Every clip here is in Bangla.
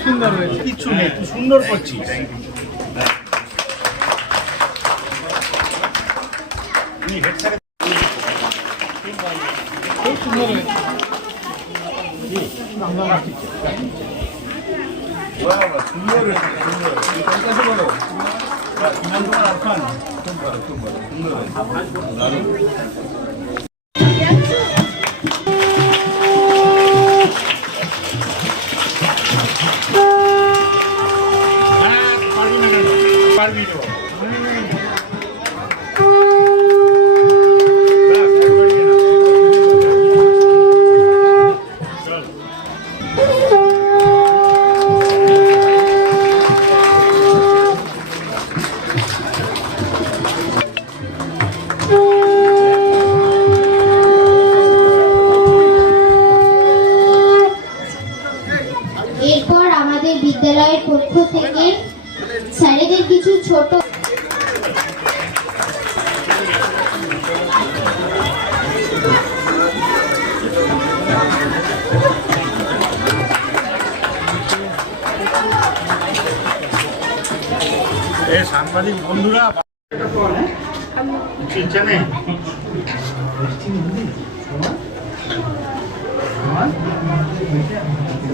সুন্দর হয়েছে কিচ্ছু নেই তুই সুন্দর করছিস খুব সুন্দর হয়েছে সুন্দর হয়েছে সুন্দর এই কাছে বলো ইমান তোমার আরফান খুব ভালো খুব ভালো সুন্দর হয়েছে আমাদের বিদ্যালয়ের পক্ষ থেকে স্যারেদের কিছু ছোট সাংবাদিক বন্ধুরা নেই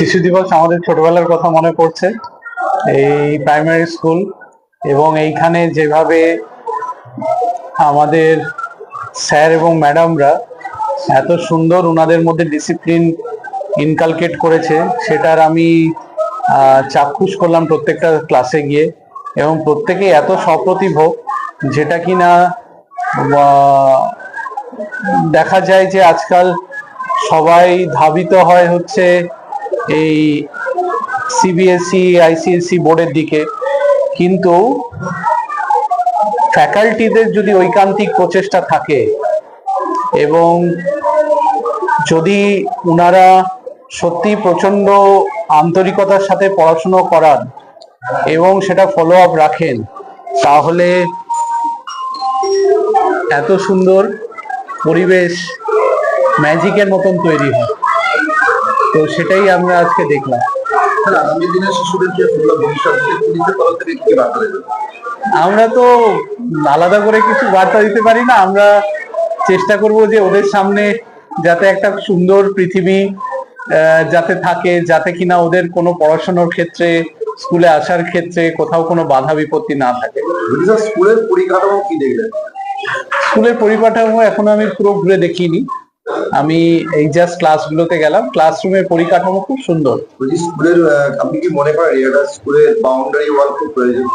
শিশু দিবস আমাদের ছোটবেলার কথা মনে পড়ছে। এই প্রাইমারি স্কুল এবং এইখানে যেভাবে আমাদের স্যার এবং ম্যাডামরা এত সুন্দর ওনাদের মধ্যে ডিসিপ্লিন ইনকালকেট করেছে, সেটার আমি চাক্ষুষ করলাম প্রত্যেকটা ক্লাসে গিয়ে এবং প্রত্যেকেই এত সপ্রতিভ যেটা কি না দেখা যায় যে আজকাল সবাই ধাবিত হয় হচ্ছে এই সিবিএসই আইসিএসসি বোর্ডের দিকে। কিন্তু ফ্যাকাল্টিদের যদি ঐকান্তিক প্রচেষ্টা থাকে এবং যদি ওনারা সত্যি প্রচণ্ড আন্তরিকতার সাথে পড়াশুনো করান এবং সেটা ফলো আপ রাখেন, তাহলে এত সুন্দর পরিবেশ ম্যাজিকের মতন তৈরি হয়। তো সেটাই আমরা আজকে দেখলাম। আগামী দিনে শিশুদেরকে দেবেন? আমরা তো আলাদা করে কিছু বার্তা দিতে পারি না। আমরা চেষ্টা করব যে ওদের সামনে যাতে একটা সুন্দর পৃথিবী যাতে থাকে যাতে কিনা ওদের কোনো পড়াশোনার ক্ষেত্রে স্কুলে আসার ক্ষেত্রে কোথাও কোনো বাধা বিপত্তি না থাকে। স্কুলের পরিকাঠামো কি দেখলেন? স্কুলের পরিকাঠামো এখনও আমি পুরো ঘুরে দেখিনি। আমি এই জাস্ট ক্লাসগুলোতে গেলাম ক্লাসরুমের পরিকাঠামো খুব সুন্দর বলছি স্কুলের আপনি কি মনে করেন এটা স্কুলের বাউন্ডারি ওয়াল খুব প্রয়োজন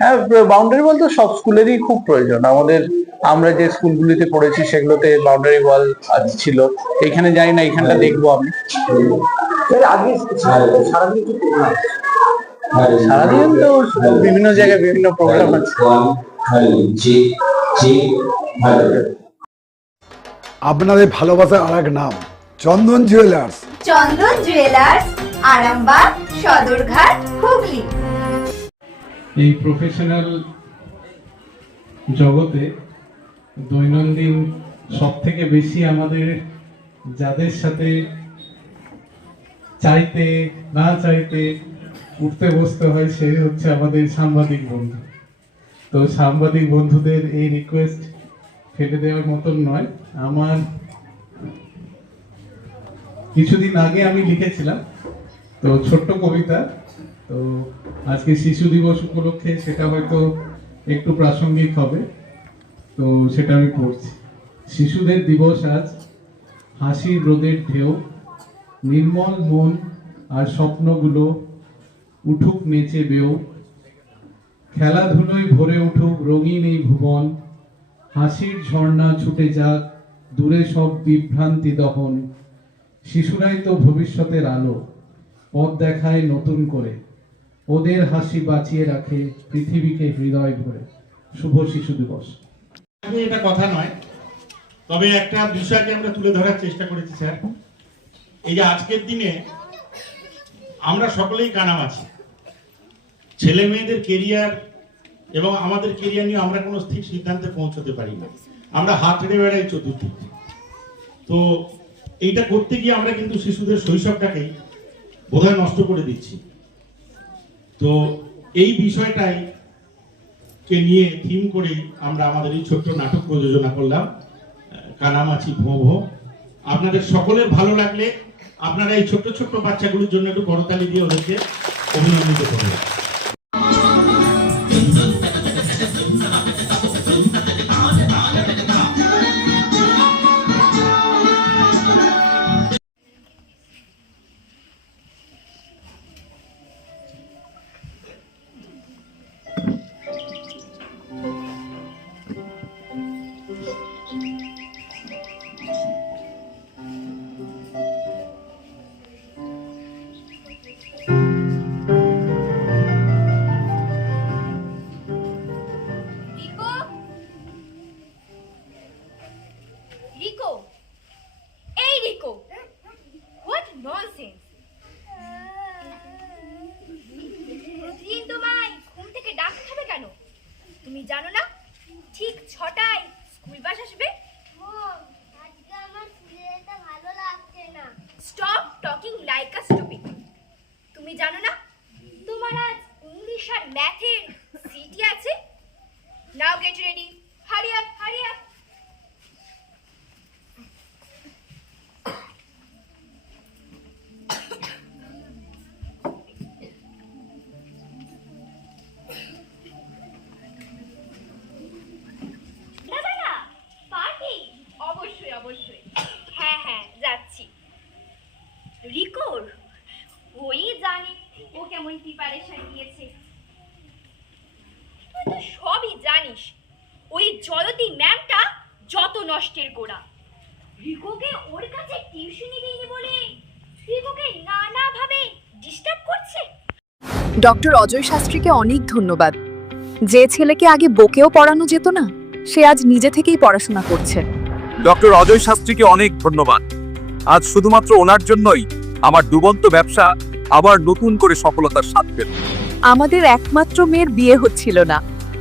হ্যাঁ বাউন্ডারি ওয়াল তো সব স্কুলেরই খুব প্রয়োজন আমাদের আমরা যে স্কুলগুলিতে পড়েছি সেগুলোতে বাউন্ডারি ওয়াল ছিল এখানে যাই না এখানটা দেখব আমি সারাদিন তো বিভিন্ন জায়গায় বিভিন্ন প্রোগ্রাম আছে আপনাদের ভালোবাসার আর এক নাম চন্দন জুয়েলার্স চন্দন জুয়েলার্স আরামবাগ সদরঘাট হুগলি। এই প্রফেশনাল জগতে দৈনন্দিন সব থেকে বেশি আমাদের যাদের সাথে চাইতে না চাইতে উঠতে বসতে হয় সে হচ্ছে আমাদের সাংবাদিক বন্ধু। তো সাংবাদিক বন্ধুদের এই রিকোয়েস্ট ফেলে দেওয়ার মতন নয়। আমার কিছুদিন আগে আমি লিখেছিলাম, তো ছোট্ট কবিতা, তো আজকে শিশু দিবস উপলক্ষে সেটা হয়তো একটু প্রাসঙ্গিক হবে, তো সেটা আমি পড়ছি। শিশুদের দিবস আজ, হাসির রোদের ঢেউ, নির্মল মন আর স্বপ্নগুলো উঠুক নেচে বেও খেলাধুলোয় ভরে উঠুক রঙিন এই ভুবন, হাসির ঝর্ণা ছুটে যাক দূরে সব বিভ্রান্তি দহন। শিশুরাই তো ভবিষ্যতের আলো, পথ দেখায় নতুন করে। ওদের হাসি বাঁচিয়ে রাখে পৃথিবীকে হৃদয় ভরে। শুভ শিশু দিবস। এটা কথা নয়, তবে একটা বিষয়কে আমরা তুলে ধরার চেষ্টা করেছি, স্যার। এই যে আজকের দিনে আমরা সকলেই কানাম আছি। ছেলে মেয়েদের কেরিয়ার এবং আমাদের কেরিয়ার নিয়ে আমরা কোনো স্থির সিদ্ধান্তে পৌঁছতে পারি না আমরা হাত হেঁটে বেড়াই চতুর্দিক তো এইটা করতে গিয়ে আমরা কিন্তু শিশুদের শৈশবটাকেই বোধহয় নষ্ট করে দিচ্ছি। তো এই বিষয়টাই কে নিয়ে থিম করেই আমরা আমাদের এই ছোট্ট নাটক প্রযোজনা করলাম, কানামাছি ভো ভো। আপনাদের সকলের ভালো লাগলে আপনারা এই ছোট্ট ছোট্ট বাচ্চাগুলোর জন্য একটু করতালি দিয়ে ওদেরকে অভিনন্দিত করবেন। অবশ্যই হ্যাঁ হ্যাঁ যাচ্ছি। রিকোর ওই জানে ও কেমন প্রিপারেশন দিয়েছে তুই তো সবই জানিস। ওই জলতি ম্যামটা যত নষ্টের গোড়া। রিকোকে ওর কাছে টিউশনি দিইনি বলে রিকোকে নানাভাবে ডিস্টার্ব করছে। ডক্টর অজয় শাস্ত্রীকে অনেক ধন্যবাদ। যে ছেলেকে আগে বকেও পড়ানো যেত না সে আজ নিজে থেকেই পড়াশোনা করছে। ডক্টর অজয় শাস্ত্রীকে অনেক ধন্যবাদ। আজ শুধুমাত্র ওনার জন্যই আমার ডুবন্ত ব্যবসা আবার নতুন করে সফলতার স্বাদ পেল। আমাদের একমাত্র মেয়ের বিয়ে হচ্ছিল না।